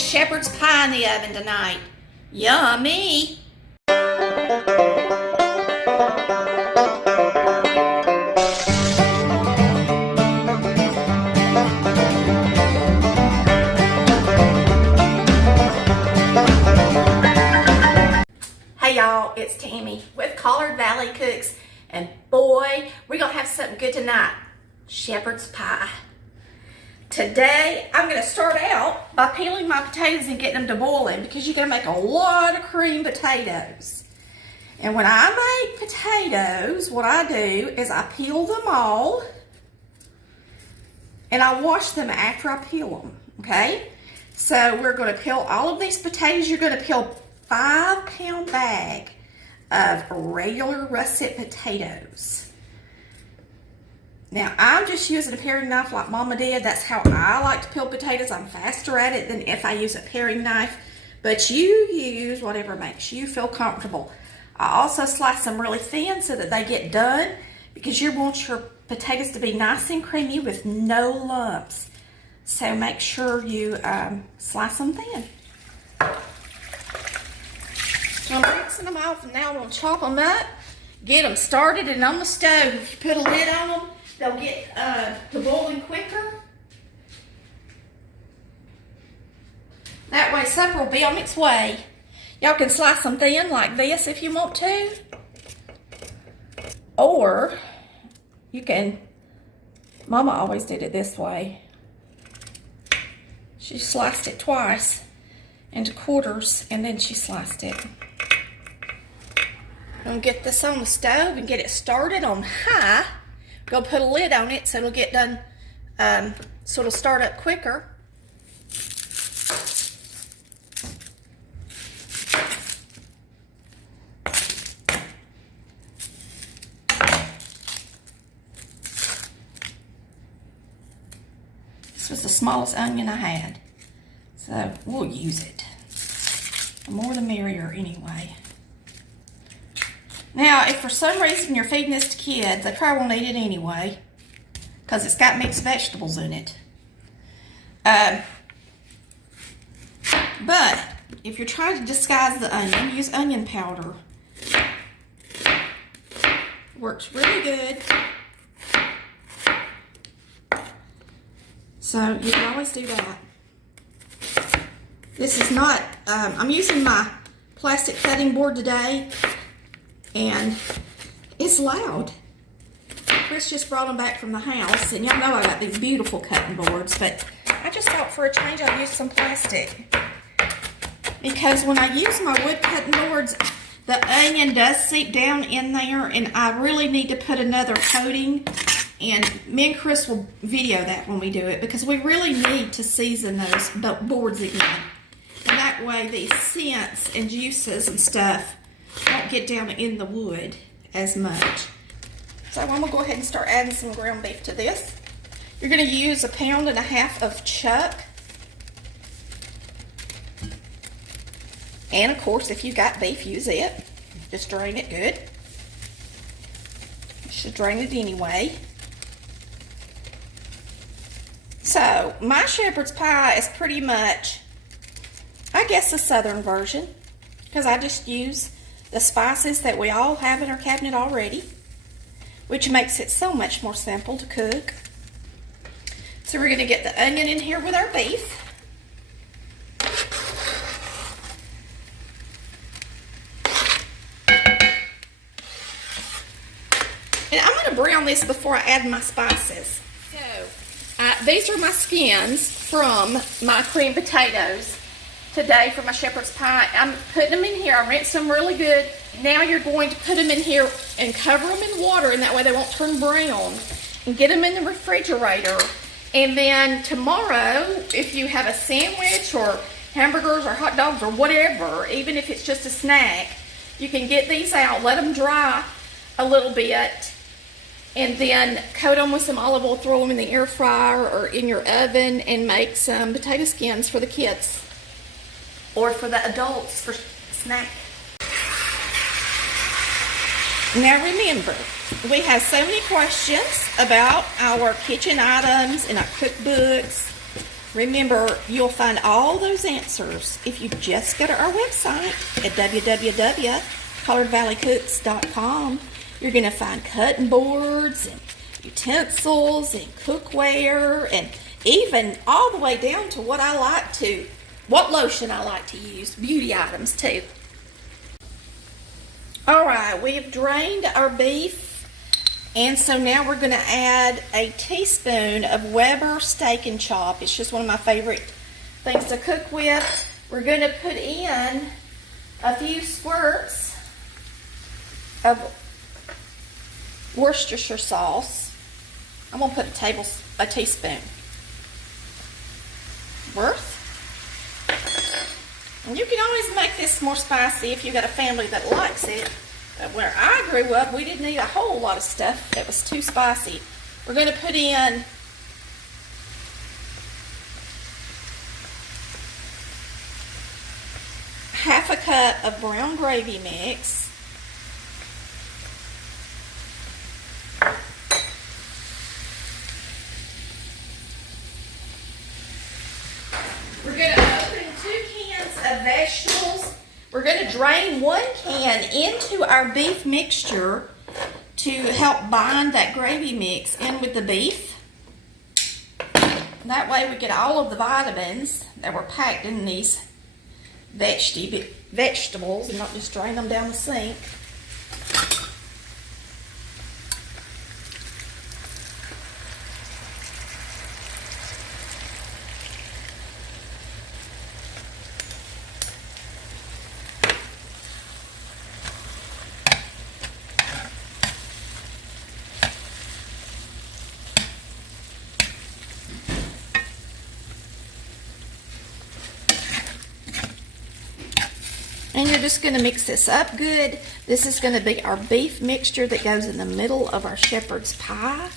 shepherd's pie in the oven tonight. Yummy! Hey y'all, it's Tammy with Collard Valley Cooks, and boy, we're gonna have something good tonight. Shepherd's pie. Today, I'm gonna start out by peeling my potatoes and getting them to boiling because you're gonna make a lot of cream potatoes. And when I make potatoes, what I do is I peel them all and I wash them after I peel them, okay? So we're gonna peel all of these potatoes. You're gonna peel 5-pound bag of regular russet potatoes. Now, I'm just using a paring knife like Mama did. That's how I like to peel potatoes. I'm faster at it than if I use a paring knife. But you use whatever makes you feel comfortable. I also slice them really thin so that they get done because you want your potatoes to be nice and creamy with no lumps. So make sure you slice them thin. So I'm rinsing them off, and now I'm going to chop them up, get them started, and on the stove, if you put a lid on them, they'll get to boiling quicker. That way supper will be on its way. Y'all can slice them thin like this if you want to. Or you can, Mama always did it this way. She sliced it twice into quarters and then she sliced it. I'm gonna get this on the stove and get it started on high. Go put a lid on it so it'll get done, so it'll start up quicker. This was the smallest onion I had, so we'll use it. The more the merrier anyway. Now, if for some reason you're feeding this to kids, they probably won't eat it anyway because it's got mixed vegetables in it. But if you're trying to disguise the onion, use onion powder. Works really good. So you can always do that. This is not, I'm using my plastic cutting board today. And it's loud. Chris just brought them back from the house, and y'all know I got these beautiful cutting boards, but I just thought for a change I'd use some plastic. Because when I use my wood cutting boards, the onion does seep down in there, and I really need to put another coating. And me and Chris will video that when we do it, because we really need to season those boards again. And that way these scents and juices and stuff won't get down in the wood as much. So I'm going to go ahead and start adding some ground beef to this. You're going to use 1.5 pounds of chuck. And of course, if you got beef, use it. Just drain it good. You should drain it anyway. So my shepherd's pie is pretty much, I guess, a southern version, because I just use the spices that we all have in our cabinet already, which makes it so much more simple to cook. So we're going to get the onion in here with our beef. And I'm going to brown this before I add my spices. So these are my skins from my cream potatoes. Today for my shepherd's pie. I'm putting them in here. I rinsed them really good. Now you're going to put them in here and cover them in water, and that way they won't turn brown. And get them in the refrigerator. And then tomorrow, if you have a sandwich or hamburgers or hot dogs or whatever, even if it's just a snack, you can get these out, let them dry a little bit, and then coat them with some olive oil, throw them in the air fryer or in your oven, and make some potato skins for the kids. Or for the adults for snack. Now remember, we have so many questions about our kitchen items and our cookbooks. Remember, you'll find all those answers if you just go to our website at www.collardvalleycooks.com. You're going to find cutting boards and utensils and cookware, and even all the way down to what lotion I like to use, beauty items too. All right, we've drained our beef. And so now we're going to add a teaspoon of Weber Steak and Chop. It's just one of my favorite things to cook with. We're going to put in a few squirts of Worcestershire sauce. I'm going to put a teaspoon worth. And you can always make this more spicy if you've got a family that likes it. Where I grew up, we didn't eat a whole lot of stuff that was too spicy. We're going to put in half a cup of brown gravy mix. We're going to open 2 cans of vegetables. We're going to drain 1 can into our beef mixture to help bind that gravy mix in with the beef. That way we get all of the vitamins that were packed in these vegetables and not just drain them down the sink. And you're just going to mix this up good. This is going to be our beef mixture that goes in the middle of our shepherd's pie.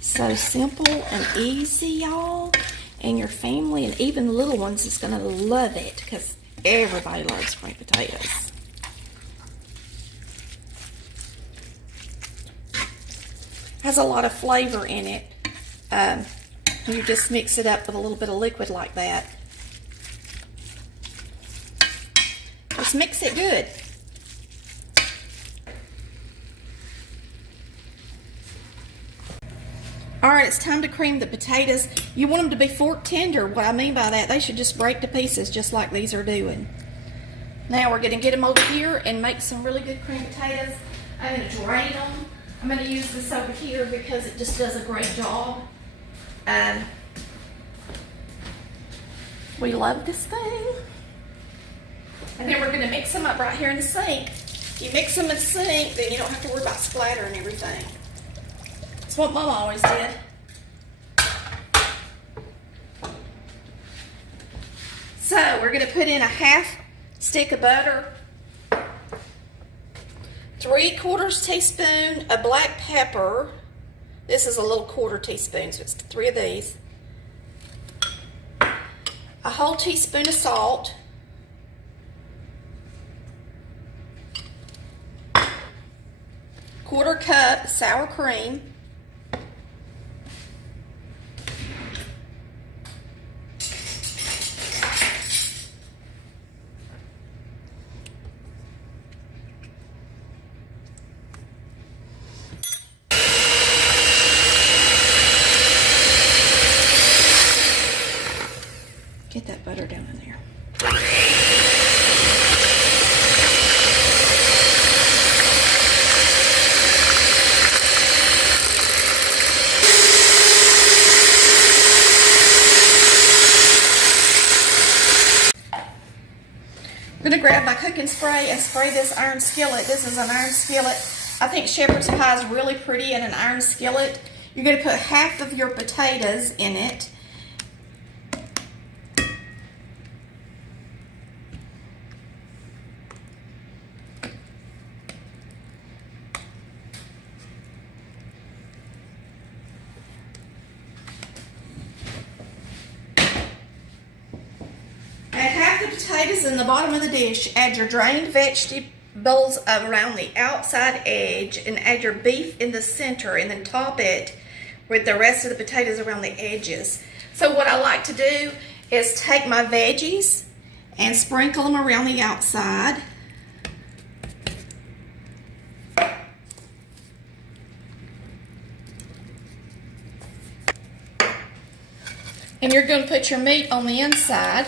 So simple and easy, y'all. And your family and even the little ones is going to love it because everybody loves green potatoes. Has a lot of flavor in it. You just mix it up with a little bit of liquid like that. Just mix it good. All right, it's time to cream the potatoes. You want them to be fork tender. What I mean by that, they should just break to pieces just like these are doing. Now we're going to get them over here and make some really good creamed potatoes. I'm going to drain them. I'm going to use this over here because it just does a great job. We love this thing. And then we're going to mix them up right here in the sink. If you mix them in the sink, then you don't have to worry about splatter and everything. That's what Mama always did. So we're going to put in a half stick of butter, 3/4 teaspoon of black pepper. This is a little 1/4 teaspoon, so it's 3 of these. A whole teaspoon of salt. 1/4 cup sour cream. Get that butter down in there. I'm going to grab my cooking spray and spray this iron skillet. This is an iron skillet. I think shepherd's pie is really pretty in an iron skillet. You're going to put half of your potatoes in it. Potatoes in the bottom of the dish. Add your drained vegetables around the outside edge and add your beef in the center, and then top it with the rest of the potatoes around the edges. So what I like to do is take my veggies and sprinkle them around the outside. And you're going to put your meat on the inside.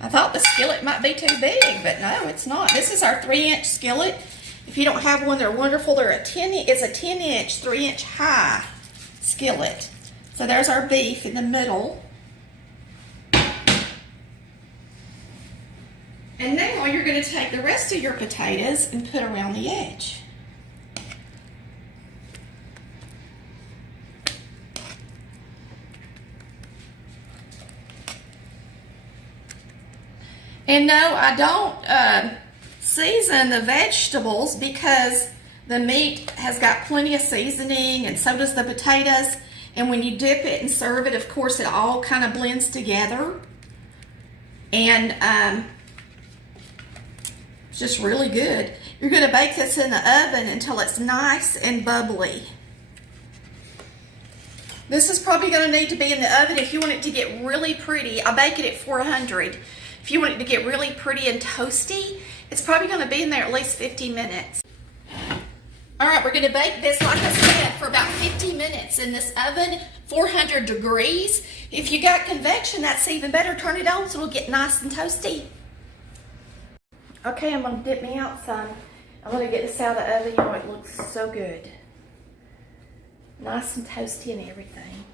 I thought the skillet might be too big, but no, it's not. This is our 3-inch skillet. If you don't have one, they're wonderful. It's a 10-inch, 3-inch high skillet. So there's our beef in the middle. And now you're going to take the rest of your potatoes and put around the edge. And no, I don't season the vegetables because the meat has got plenty of seasoning and so does the potatoes. And when you dip it and serve it, of course, it all kind of blends together. And it's just really good. You're going to bake this in the oven until it's nice and bubbly. This is probably going to need to be in the oven if you want it to get really pretty. I bake it at 400. If you want it to get really pretty and toasty, it's probably going to be in there at least 15 minutes. All right, we're going to bake this, like I said, for about 50 minutes in this oven, 400 degrees. If you got convection, that's even better. Turn it on so it'll get nice and toasty. Okay, I'm going to dip me out some. I'm going to get this out of the oven. You know, it looks so good. Nice and toasty and everything.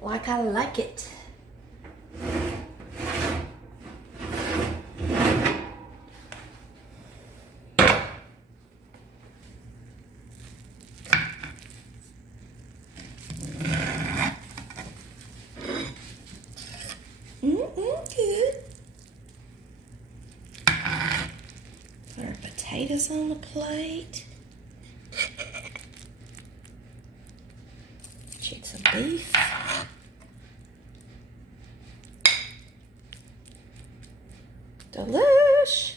Like I like it. Good. Put our potatoes on the plate. Check some beef. Delish.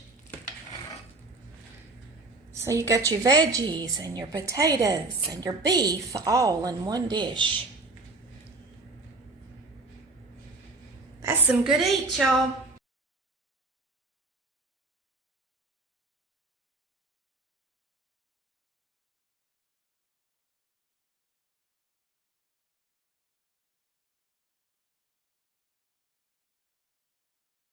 So you got your veggies and your potatoes and your beef all in one dish. That's some good eats, y'all.